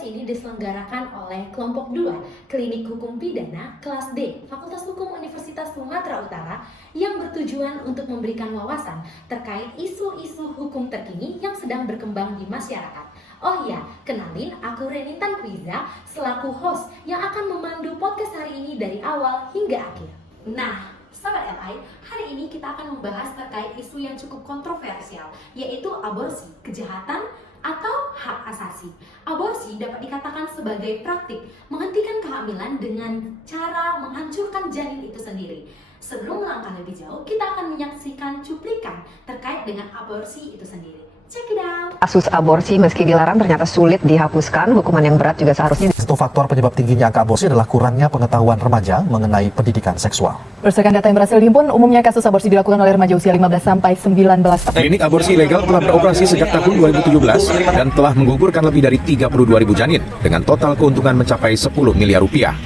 Podcast ini diselenggarakan oleh Kelompok 2, Klinik Hukum Pidana Kelas D, Fakultas Hukum Universitas Sumatera Utara yang bertujuan untuk memberikan wawasan terkait isu-isu hukum terkini yang sedang berkembang di masyarakat. Oh iya, kenalin aku Renitan Kwiza selaku host yang akan memandu podcast hari ini dari awal hingga akhir. Nah, Sobat LI, hari ini kita akan membahas terkait isu yang cukup kontroversial, yaitu aborsi, kejahatan, atau hak asasi. Aborsi dapat dikatakan sebagai praktik menghentikan kehamilan dengan cara menghancurkan janin itu sendiri. Sebelum melangkah lebih jauh, kita akan menyaksikan cuplikan terkait dengan aborsi itu sendiri. Check it out. Kasus aborsi meski dilarang ternyata sulit dihapuskan, hukuman yang berat juga seharusnya. Satu faktor penyebab tingginya angka aborsi adalah kurangnya pengetahuan remaja mengenai pendidikan seksual. Berdasarkan data yang berhasil dihimpun, umumnya kasus aborsi dilakukan oleh remaja usia 15 sampai 19 tahun. Klinik aborsi ilegal telah beroperasi sejak tahun 2017 dan telah menggugurkan lebih dari 32.000 janin dengan total keuntungan mencapai 10 miliar rupiah.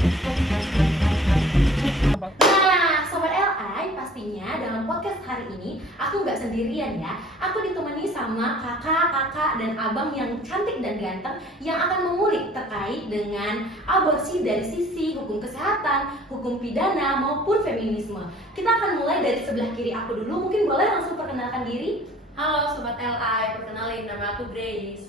Nah, Sobat LI, pastinya dalam podcast hari ini aku nggak sendirian ya. Aku ditemani sama kakak, dan abang yang cantik dan ganteng yang akan mengulik terkait dengan aborsi dari sisi hukum kesehatan, hukum pidana maupun feminisme. Kita akan mulai dari sebelah kiri aku dulu. Mungkin boleh langsung perkenalkan diri? Halo Sobat LI, perkenalin nama aku Grace.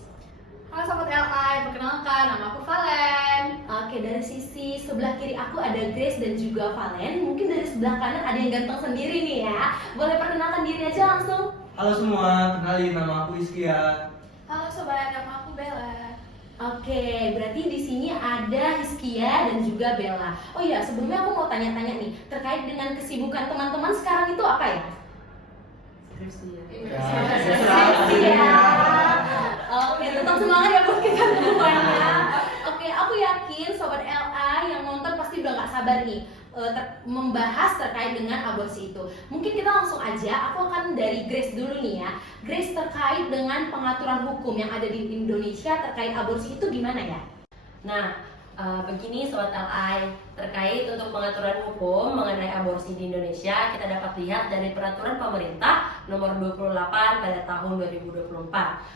Halo Sobat LI, perkenalkan nama aku Valen. Oke, dari sisi sebelah kiri aku ada Grace dan juga Valen. Mungkin dari sebelah kanan ada yang ganteng sendiri nih ya. Boleh perkenalkan diri aja langsung. Halo semua, kenalin nama aku Iskia. Halo Sobat, nama aku Bella. Oke, berarti di sini ada Hiskia dan juga Bella. Oh iya, sebelumnya aku mau tanya-tanya nih terkait dengan kesibukan teman-teman sekarang itu apa ya? Skripsi ya. Skripsi ya. Oke, tetap semangat ya buat kita semuanya. Oke, aku yakin Sobat LA yang nonton pasti udah gak sabar nih membahas terkait dengan aborsi itu. Mungkin kita langsung aja, aku akan dari Grace dulu nih ya. Grace, terkait dengan pengaturan hukum yang ada di Indonesia terkait aborsi itu gimana ya? Nah, begini Sobat LI, terkait untuk pengaturan hukum mengenai aborsi di Indonesia, kita dapat lihat dari peraturan pemerintah nomor 28 pada tahun 2024.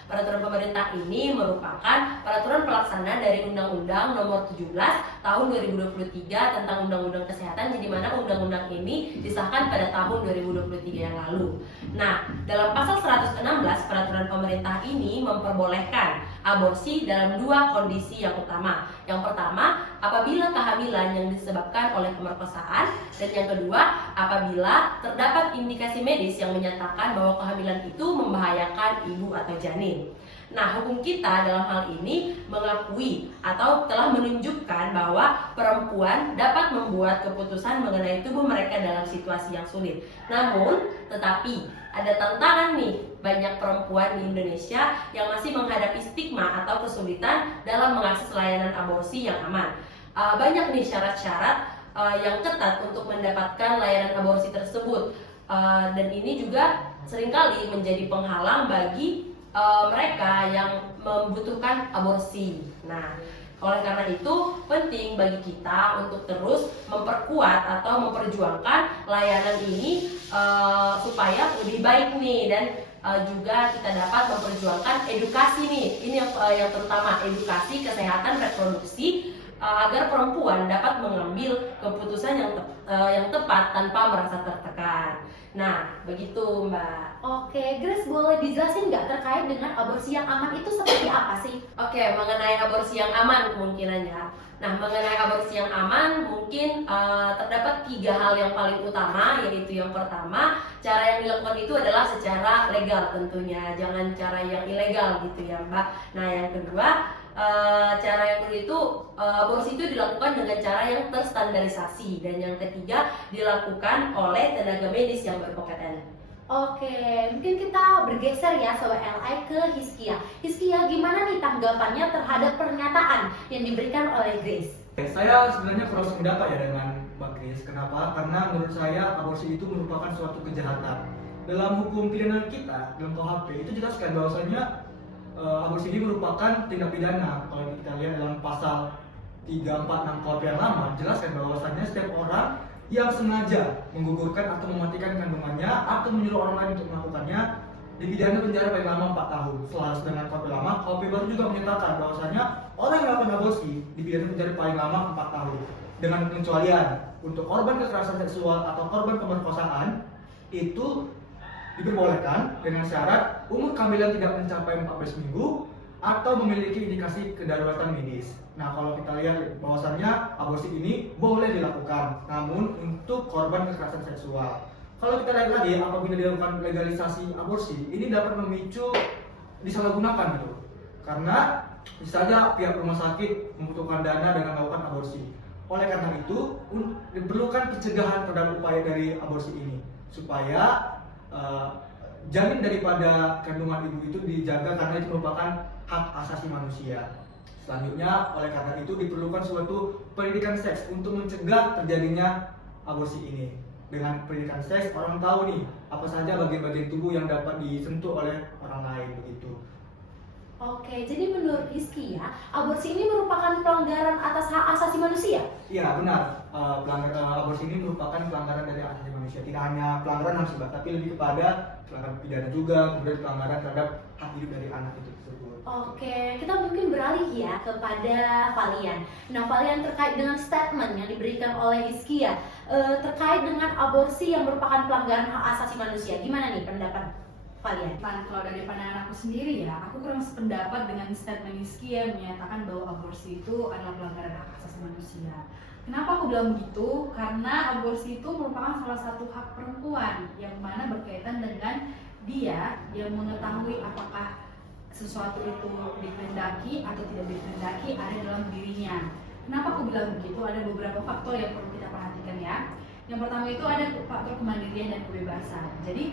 Peraturan pemerintah ini merupakan peraturan pelaksana dari Undang-Undang nomor 17 tahun 2023 tentang Undang-Undang Kesehatan, di mana undang-undang ini disahkan pada tahun 2023 yang lalu. Nah, dalam pasal 116 peraturan pemerintah ini memperbolehkan aborsi dalam dua kondisi yang utama. Yang pertama, apabila kehamilan yang disebabkan oleh pemerkosaan, dan yang kedua, apabila terdapat indikasi medis yang menyatakan bahwa kehamilan itu membahayakan ibu atau janin. Nah, hukum kita dalam hal ini mengakui atau telah menunjukkan bahwa perempuan dapat membuat keputusan mengenai tubuh mereka dalam situasi yang sulit. Namun, tetapi ada tantangan nih, banyak perempuan di Indonesia yang masih menghadapi stigma atau kesulitan dalam mengakses layanan aborsi yang aman. Banyak nih syarat-syarat yang ketat untuk mendapatkan layanan aborsi tersebut, dan ini juga seringkali menjadi penghalang bagi mereka yang membutuhkan aborsi. Nah, oleh karena itu penting bagi kita untuk terus memperkuat atau memperjuangkan layanan ini supaya lebih baik nih, dan juga kita dapat memperjuangkan edukasi nih. Ini yang terutama, edukasi kesehatan reproduksi agar perempuan dapat mengambil keputusan yang tepat tanpa merasa tertekan. Nah, begitu Mbak. Oke, Grace, boleh dijelasin nggak terkait dengan aborsi yang aman itu seperti apa sih? Oke, mengenai aborsi yang aman kemungkinannya. Nah, mengenai aborsi yang aman mungkin terdapat 3 hal yang paling utama, yaitu yang pertama, cara yang dilakukan itu adalah secara legal tentunya, jangan cara yang ilegal gitu ya Mbak. Nah, yang kedua, cara yang kedua itu aborsi itu dilakukan dengan cara yang terstandarisasi, dan yang ketiga dilakukan oleh tenaga medis yang berkompeten. Oke, mungkin kita bergeser ya Sobat LI ke Hiskia. Hiskia, gimana nih tanggapannya terhadap pernyataan yang diberikan oleh Grace? Saya sebenarnya kurang sependapat ya dengan Mbak Grace. Kenapa? Karena menurut saya aborsi itu merupakan suatu kejahatan. Dalam hukum pidana kita, dalam KUHP itu jelaskan bahwasanya aborsi ini merupakan tindak pidana. Kalau kita lihat dalam pasal 346 KUHP yang lama, jelaskan bahwasanya setiap orang yang sengaja menggugurkan atau mematikan kandungannya atau menyuruh orang lain untuk melakukannya dipidana penjara paling lama 4 tahun. Selaras dengan KUHP lama, KUHP baru juga menyatakan bahwasanya orang yang melakukan aborsi dipidana penjara paling lama 4 tahun. Dengan pengecualian untuk korban kekerasan seksual atau korban pemerkosaan itu diperbolehkan dengan syarat umur kehamilan tidak mencapai 14 minggu atau memiliki indikasi kedaruratan medis. Nah, kalau kita lihat bahwasannya aborsi ini boleh dilakukan, namun untuk korban kekerasan seksual. Kalau kita lihat lagi, apabila dilakukan legalisasi aborsi, ini dapat memicu disalahgunakan gitu. Karena bisa saja pihak rumah sakit membutuhkan dana dengan melakukan aborsi. Oleh karena itu, diperlukan pencegahan terhadap upaya dari aborsi ini supaya janin daripada kandungan ibu itu dijaga karena itu merupakan hak asasi manusia. Selanjutnya, oleh karena itu diperlukan suatu pendidikan seks untuk mencegah terjadinya aborsi ini. Dengan pendidikan seks, orang tahu nih apa saja bagian-bagian tubuh yang dapat disentuh oleh orang lain begitu. Oke, jadi menurut Rizky ya, aborsi ini merupakan pelanggaran atas hak asasi manusia? Iya benar, aborsi ini merupakan pelanggaran dari hak asasi manusia. Tidak hanya pelanggaran HAM sih, tapi lebih kepada pelanggaran pidana juga, kemudian pelanggaran terhadap hak hidup dari anak itu tersebut. Oke, kita mungkin beralih ya kepada Valian. Nah, Valian terkait dengan statement yang diberikan oleh Rizky ya, terkait dengan aborsi yang merupakan pelanggaran hak asasi manusia. Gimana nih pendapat Valian? Kalau dari pandangan aku sendiri ya, aku kurang sependapat dengan statement Rizky yang menyatakan bahwa aborsi itu adalah pelanggaran hak asasi manusia. Kenapa aku bilang begitu? Karena aborsi itu merupakan salah satu hak perempuan yang mana berkaitan dengan dia yang mengetahui apakah sesuatu itu dikehendaki atau tidak dikehendaki ada dalam dirinya. Kenapa aku bilang begitu? Ada beberapa faktor yang perlu kita perhatikan ya. Yang pertama itu ada faktor kemandirian dan kebebasan. Jadi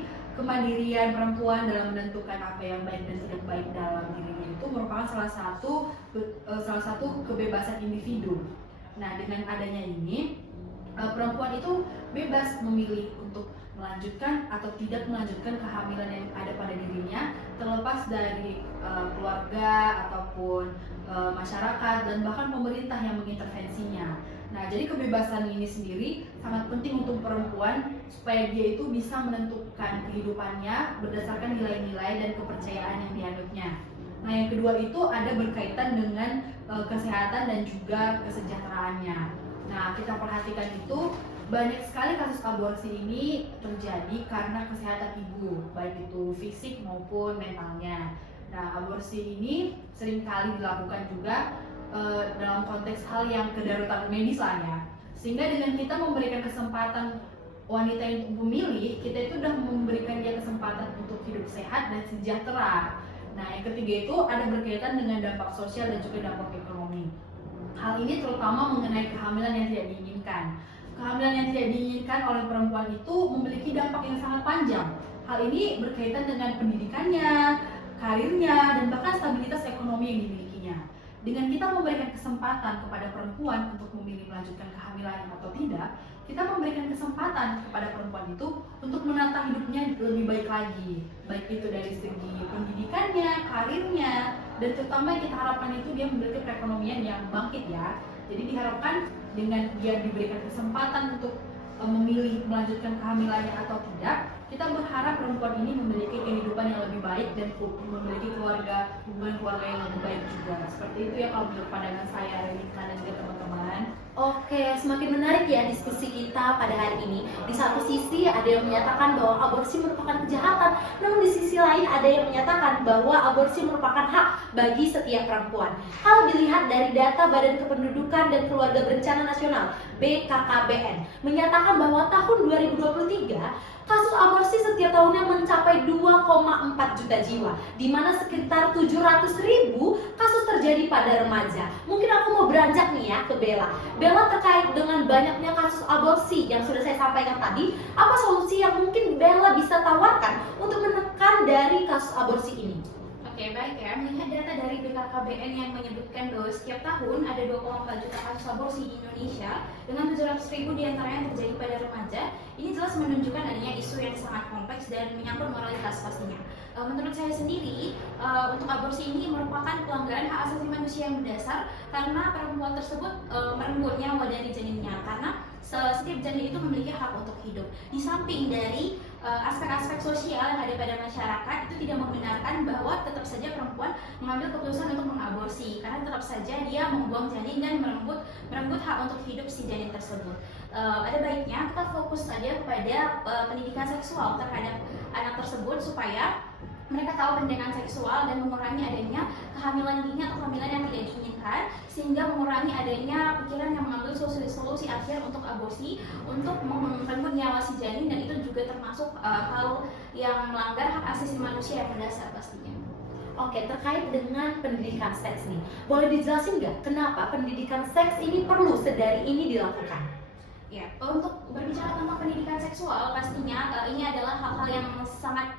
kemandirian perempuan dalam menentukan apa yang baik dan tidak baik dalam dirinya itu merupakan salah satu kebebasan individu. Nah, dengan adanya ini perempuan itu bebas memilih untuk melanjutkan atau tidak melanjutkan kehamilan yang ada pada dirinya, terlepas dari keluarga ataupun masyarakat dan bahkan pemerintah yang mengintervensinya. Nah, jadi kebebasan ini sendiri sangat penting untuk perempuan supaya dia itu bisa menentukan kehidupannya berdasarkan nilai-nilai dan kepercayaan yang dianutnya. Nah, yang kedua itu ada berkaitan dengan kesehatan dan juga kesejahteraannya. Nah, kita perhatikan itu banyak sekali kasus aborsi ini terjadi karena kesehatan ibu, baik itu fisik maupun mentalnya. Nah, aborsi ini seringkali dilakukan juga dalam konteks hal yang kedaruratan medis lah ya. Sehingga dengan kita memberikan kesempatan wanita untuk memilih, kita itu sudah memberikan dia kesempatan untuk hidup sehat dan sejahtera. Nah, yang ketiga itu ada berkaitan dengan dampak sosial dan juga dampak ekonomi. Hal ini terutama mengenai kehamilan yang tidak diinginkan. Kehamilan yang tidak diinginkan oleh perempuan itu memiliki dampak yang sangat panjang. Hal ini berkaitan dengan pendidikannya, karirnya, dan bahkan stabilitas ekonomi yang dimilikinya. Dengan kita memberikan kesempatan kepada perempuan untuk memilih melanjutkan kehamilan atau tidak, kita memberikan kesempatan kepada perempuan itu untuk menata hidupnya lebih baik lagi. Baik itu dari segi pendidikannya, karirnya, dan terutama yang kita harapkan itu dia memiliki perekonomian yang bangkit ya. Jadi diharapkan dengan dia diberikan kesempatan untuk memilih melanjutkan kehamilannya atau tidak, kita berharap perempuan ini memiliki kehidupan yang lebih baik dan memiliki hubungan keluarga yang lebih baik juga. Seperti itu ya kalau menurut pandangan saya, Renika dan juga teman-teman. Oke, semakin menarik ya diskusi kita pada hari ini. Di satu sisi ada yang menyatakan bahwa aborsi merupakan kejahatan, namun di sisi lain ada yang menyatakan bahwa aborsi merupakan hak bagi setiap perempuan. Hal dilihat dari data Badan Kependudukan dan Keluarga Berencana Nasional (BKKBN) menyatakan bahwa tahun 2023 kasus aborsi setiap tahunnya mencapai 2,4 juta jiwa, di mana sekitar 700.000 kasus terjadi pada remaja. Mungkin aku mau beranjak nih ya ke Bella. Bella, terkait dengan banyaknya kasus aborsi yang sudah saya sampaikan tadi, apa solusi yang mungkin Bella bisa tawarkan untuk menekan dari kasus aborsi ini? Oke, baik ya. Melihat data dari BKKBN yang menyebutkan bahwa setiap tahun ada 2,4 juta kasus aborsi di Indonesia dengan 700.000 diantaranya yang terjadi pada remaja, ini jelas menunjukkan adanya isu yang sangat kompleks dan menyangkut moralitas pastinya. Menurut saya sendiri, untuk aborsi ini merupakan pelanggaran hak asasi manusia yang mendasar karena perempuan tersebut merenggut nyawa dari janinnya, karena setiap janin itu memiliki hak untuk hidup. Di samping dari aspek-aspek sosial sosial yang ada pada masyarakat itu tidak membenarkan bahwa tetap saja perempuan mengambil keputusan untuk mengaborsi, karena tetap saja dia membuang janin dan merenggut hak untuk hidup si janin tersebut. Ada baiknya kita fokus saja kepada pendidikan seksual terhadap anak tersebut supaya mereka tahu pendidikan seksual dan mengurangi adanya kehamilan dini atau kehamilan yang tidak diinginkan, sehingga mengurangi adanya pikiran yang mengambil solusi akhir untuk aborsi, untuk merenggut nyawa si janin, dan itu juga termasuk hal yang melanggar hak asasi manusia yang mendasar pastinya. Oke, terkait dengan pendidikan seks nih, boleh dijelasin nggak kenapa pendidikan seks ini perlu sedari ini dilakukan? Ya, untuk berbicara tentang pendidikan seksual, pastinya ini adalah hal-hal yang sangat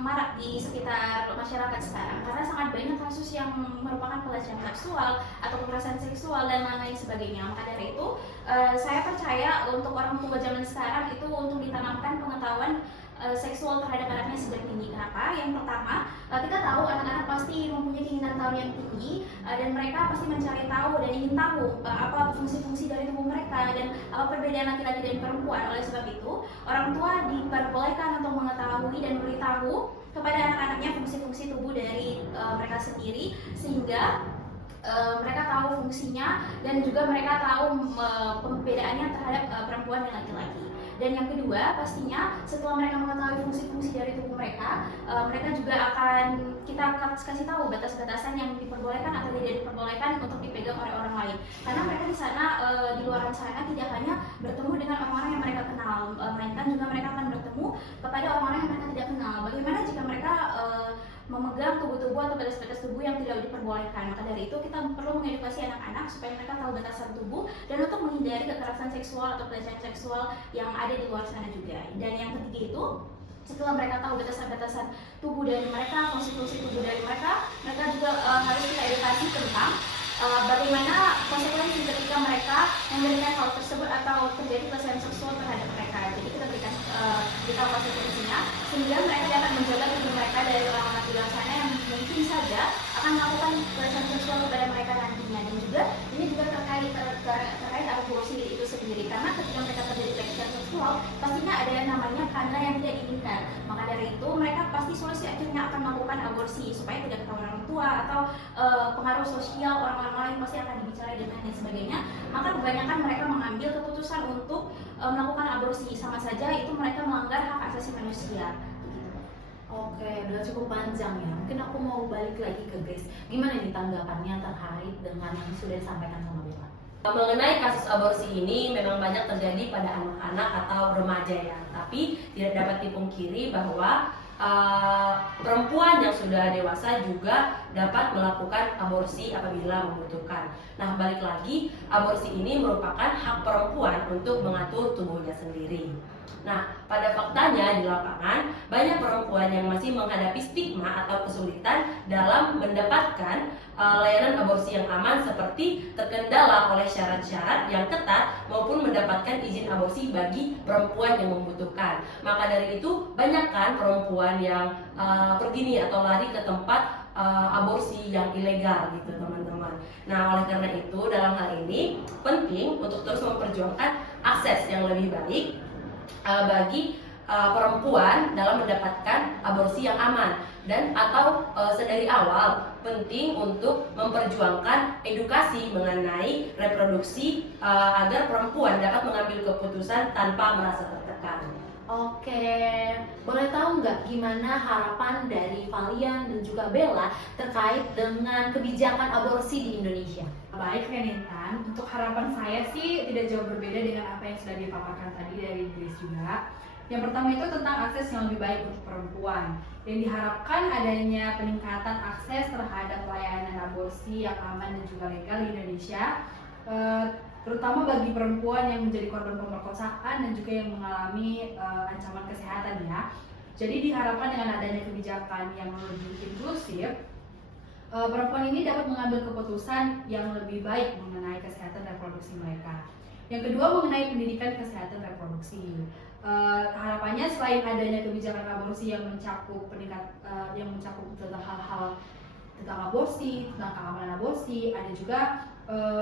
marak di sekitar masyarakat sekarang, karena sangat banyak kasus yang merupakan pelecehan seksual atau kekerasan seksual dan lain sebagainya. Maka dari itu saya percaya untuk orang tua zaman sekarang itu untuk ditanamkan pengetahuan seksual terhadap anaknya sejak dini. Kenapa? Yang pertama, kita tahu anak-anak pasti mempunyai keinginan tahu yang tinggi, dan mereka pasti mencari tahu dan ingin tahu apa fungsi-fungsi dari tubuh mereka dan apa perbedaan laki-laki dan perempuan. Oleh sebab itu, orang tua diperbolehkan untuk mengetahui dan beritahu kepada anak-anaknya fungsi-fungsi tubuh dari mereka sendiri, sehingga mereka tahu fungsinya dan juga mereka tahu pembedaannya terhadap perempuan dan laki-laki. Dan yang kedua, pastinya setelah mereka mengetahui fungsi-fungsi dari tubuh mereka, mereka juga akan kita kasih tahu batas-batasan yang diperbolehkan atau tidak diperbolehkan untuk dipegang oleh orang lain. Karena mereka di sana, di luar sana tidak hanya bertemu dengan orang-orang yang mereka kenal, melainkan juga mereka akan bertemu kepada orang-orang yang mereka tidak kenal. Bagaimana jika mereka memegang tubuh-tubuh atau batas-batas tubuh yang tidak diperbolehkan? Maka dari itu kita perlu mengedukasi anak-anak supaya mereka tahu batasan tubuh dan untuk menghindari kekerasan seksual atau pelecehan seksual yang ada di luar sana juga. Dan yang ketiga itu, setelah mereka tahu batasan-batasan tubuh dari mereka, fungsi-fungsi tubuh dari mereka, mereka juga harus kita edukasi tentang bagaimana konsekuensi ketika mereka memberikan hal tersebut atau terjadi pelecehan seksual terhadap mereka. Jadi kita berikan beritahu konsekuensinya sehingga mereka dapat menjaga tubuh mereka dari orang-orang di luar sana yang mungkin saja akan melakukan pelecehan seksual kepada mereka nantinya. Dan juga ini juga terkait aborsi itu sendiri, karena ketika mereka terjadi pelecehan seksual pastinya ada yang namanya kehamilan yang tidak diinginkan. Maka dari itu mereka pasti solusi akhirnya akan melakukan aborsi supaya tidak ketahuan orang tua atau pengaruh sosial orang-orang lain pasti akan dibicarakan dan sebagainya. Maka kebanyakan mereka mengambil keputusan untuk melakukan aborsi, sama saja itu mereka melanggar hak asasi manusia. Oke, udah cukup panjang ya. Mungkin aku mau balik lagi ke Grace. Gimana nih tanggapannya terkait dengan yang sudah disampaikan sama Bella? Mengenai kasus aborsi ini memang banyak terjadi pada anak-anak atau remaja ya. Tapi tidak dapat dipungkiri bahwa perempuan yang sudah dewasa juga dapat melakukan aborsi apabila membutuhkan. Nah, balik lagi, aborsi ini merupakan hak perempuan untuk mengatur tubuhnya sendiri. Nah, pada faktanya di lapangan, banyak perempuan yang masih menghadapi stigma atau kesulitan dalam mendapatkan layanan aborsi yang aman, seperti terkendala oleh syarat-syarat yang ketat maupun mendapatkan izin aborsi bagi perempuan yang membutuhkan. Maka dari itu, banyak kan perempuan yang pergi nih atau lari ke tempat aborsi yang ilegal gitu teman-teman. Nah, oleh karena itu dalam hal ini penting untuk terus memperjuangkan akses yang lebih baik bagi perempuan dalam mendapatkan aborsi yang aman, dan atau sedari awal penting untuk memperjuangkan edukasi mengenai reproduksi agar perempuan dapat mengambil keputusan tanpa merasa tertekan. Oke, boleh tahu nggak gimana harapan dari Valian dan juga Bella terkait dengan kebijakan aborsi di Indonesia? Baik Renintan, untuk harapan saya sih tidak jauh berbeda dengan apa yang sudah dipaparkan tadi dari Grace juga. Yang pertama itu tentang akses yang lebih baik untuk perempuan. Yang diharapkan adanya peningkatan akses terhadap layanan aborsi yang aman dan juga legal di Indonesia, terutama bagi perempuan yang menjadi korban pemerkosaan dan juga yang mengalami ancaman kesehatan ya. Jadi diharapkan dengan adanya kebijakan yang lebih inklusif, perempuan ini dapat mengambil keputusan yang lebih baik mengenai kesehatan reproduksi mereka. Yang kedua, mengenai pendidikan kesehatan reproduksi. Harapannya selain adanya kebijakan aborsi yang mencakup tentang hal-hal tentang aborsi, tentang keamanan aborsi, ada juga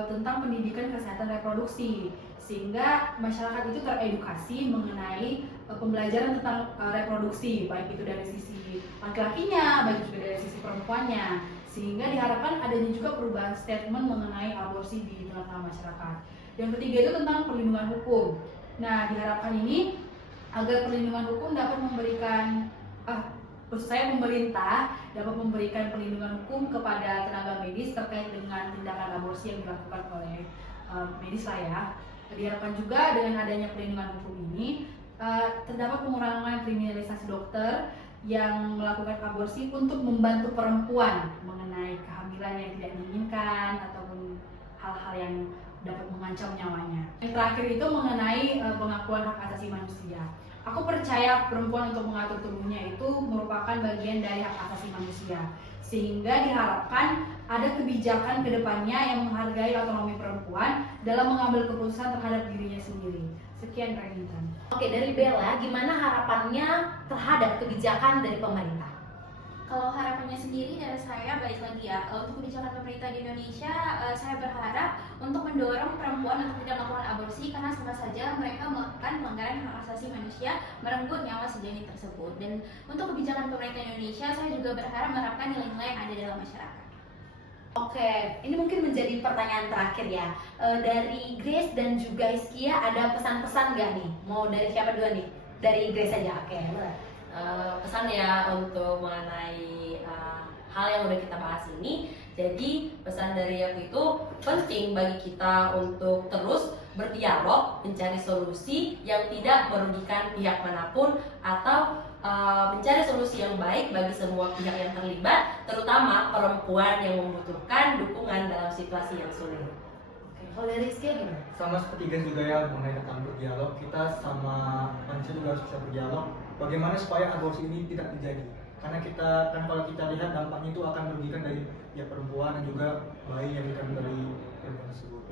tentang pendidikan kesehatan reproduksi, sehingga masyarakat itu teredukasi mengenai pembelajaran tentang reproduksi, baik itu dari sisi laki-lakinya, baik juga dari sisi perempuannya, sehingga diharapkan adanya juga perubahan statement mengenai aborsi di tengah-tengah masyarakat. Yang ketiga itu tentang perlindungan hukum. Nah, diharapkan ini agar perlindungan hukum dapat memberikan, maksud saya pemerintah dapat memberikan perlindungan hukum kepada tenaga medis terkait dengan tindakan aborsi yang dilakukan oleh medis lah ya. Diharapkan juga dengan adanya perlindungan hukum ini terdapat pengurangan kriminalisasi dokter yang melakukan aborsi untuk membantu perempuan mengenai kehamilan yang tidak diinginkan ataupun hal-hal yang dapat mengancam nyawanya. Yang terakhir itu mengenai pengakuan hak asasi manusia. Aku percaya perempuan untuk mengatur tubuhnya itu merupakan bagian dari hak asasi manusia, sehingga diharapkan ada kebijakan ke depannya yang menghargai otonomi perempuan dalam mengambil keputusan terhadap dirinya sendiri. Sekian Kak Intan. Oke, dari Bella, gimana harapannya terhadap kebijakan dari pemerintah? Kalau harapannya sendiri dari saya, balik lagi ya, untuk kebijakan pemerintah di Indonesia, saya berharap untuk mendorong perempuan untuk tidak melakukan aborsi karena sama saja mereka melakukan pelanggaran hak asasi manusia, merenggut nyawa sejanin tersebut. Dan untuk kebijakan pemerintah Indonesia, saya juga berharap menerapkan nilai-nilai yang ada dalam masyarakat. Oke, ini mungkin menjadi pertanyaan terakhir ya. Dari Grace dan juga Iskia ada pesan-pesan nggak nih? Mau dari siapa dulu nih? Dari Grace aja, oke. Pesan ya untuk mengenai hal yang udah kita bahas ini. Jadi pesan dari aku itu penting bagi kita untuk terus berdialog, mencari solusi yang tidak merugikan pihak manapun atau mencari solusi yang baik bagi semua pihak yang terlibat, terutama perempuan yang membutuhkan dukungan dalam situasi yang sulit. Kalau dari Iskia gimana? Sama seperti Grace juga ya mengenai tentang berdialog, kita sama manusia juga harus bisa berdialog. Bagaimana supaya aborsi ini tidak terjadi? Karena kita kan kalau kita lihat dampaknya itu akan merugikan dari ya perempuan dan juga bayi yang dikandung dari perempuan tersebut.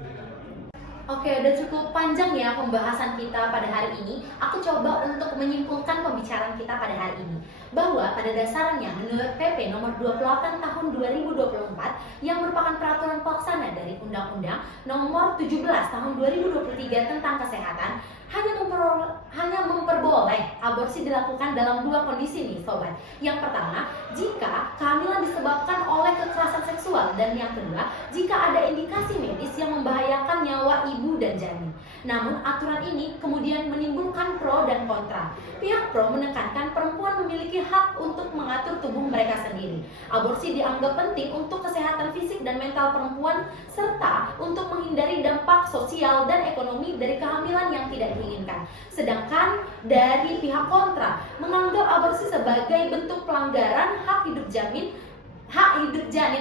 Oke, udah cukup panjang ya pembahasan kita pada hari ini. Aku coba untuk menyimpulkan pembicaraan kita pada hari ini, bahwa pada dasarnya menurut PP nomor 28 tahun 2024 yang merupakan peraturan pelaksana dari Undang-Undang nomor 17 tahun 2023 tentang kesehatan, hanya memperboleh aborsi dilakukan dalam dua kondisi nih sobat. Yang pertama, jika kehamilan disebabkan oleh kekerasan seksual, dan yang kedua, jika ada indikasi medis yang membahayakan nyawa ibu dan janin. Namun aturan ini kemudian menimbulkan pro dan kontra. Pihak pro menekankan perempuan memiliki hak untuk mengatur tubuh mereka sendiri. Aborsi dianggap penting untuk kesehatan fisik dan mental perempuan serta untuk menghindari dampak sosial dan ekonomi dari kehamilan yang tidak diinginkan. Sedangkan dari pihak kontra menganggap aborsi sebagai bentuk pelanggaran hak hidup janin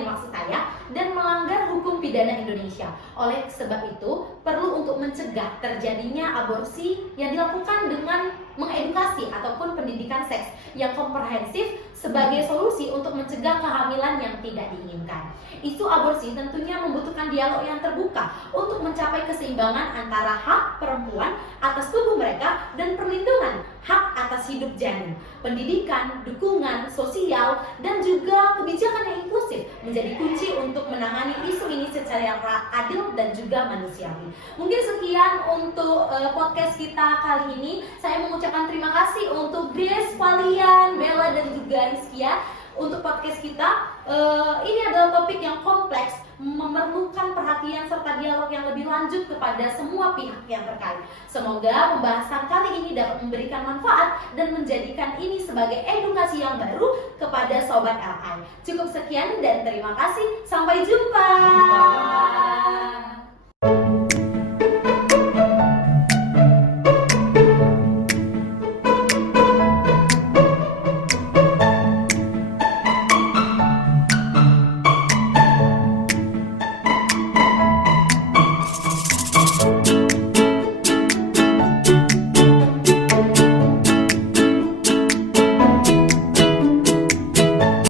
maksud saya, dan melanggar hukum pidana Indonesia. Oleh sebab itu, perlu untuk mencegah terjadinya aborsi yang dilakukan dengan mengedukasi ataupun pendidikan seks yang komprehensif sebagai solusi untuk mencegah kehamilan yang tidak diinginkan. Isu aborsi tentunya membutuhkan dialog yang terbuka untuk mencapai keseimbangan antara hak perempuan atas tubuh mereka dan perlindungan hak atas hidup janin. Pendidikan, dukungan sosial, dan juga kebijakan yang inklusif menjadi kunci untuk menangani isu ini secara adil dan juga manusiawi. Mungkin sekian untuk podcast kita kali ini. Saya mengucapkan terima kasih untuk Grace, Valian, Bella, dan juga Iskia untuk podcast kita. Ini adalah topik yang kompleks, memerlukan perhatian serta dialog yang lebih lanjut kepada semua pihak yang terkait. Semoga pembahasan kali ini dapat memberikan manfaat dan menjadikan ini sebagai edukasi yang baru kepada Sobat LI. Cukup sekian dan terima kasih. Sampai jumpa.